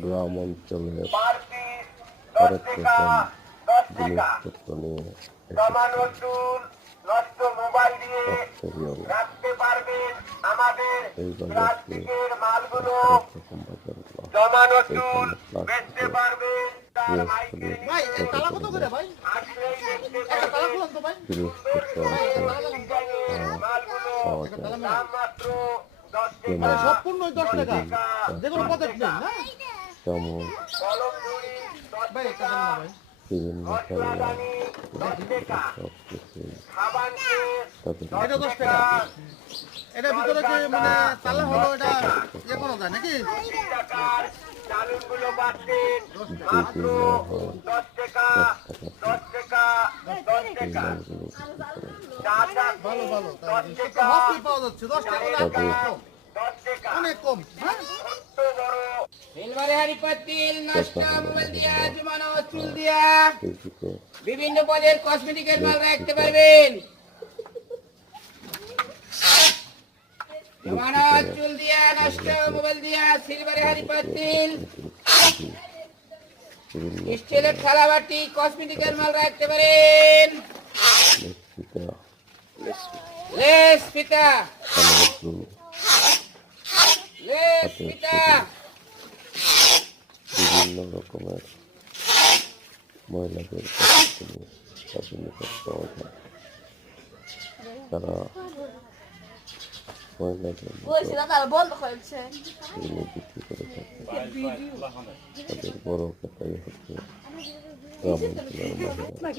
গ্রাম অঞ্চলের হরেক রকম জিনিসপত্র নিয়ে এই বাজারকে হরেক রকম বিভিন্ন এটার ভিতরে কি মানে তালা হলো এটা ইয়ে করা যায় নাকি? ভালো ভালো পাওয়া যাচ্ছে 10 টাকা অনেক কম। বিভিন্ন পদের কসমেটিকের মাল রাখতে পারবেন। চুল দিয়া নষ্ট মোবাইল দিয়া সিলভারে হাড়ি পাতিল স্টিলের থালা বাটি কসমেটিকের মাল রাখতে পারেন। লেস ফিতা বিভিন্ন রকমের মহিলাদের পাওয়া যায়। তারা মহিলাদের বিক্রি করে থাকে। তাদের বড় কথাই হচ্ছে গ্রাম অঞ্চলের মহিলা।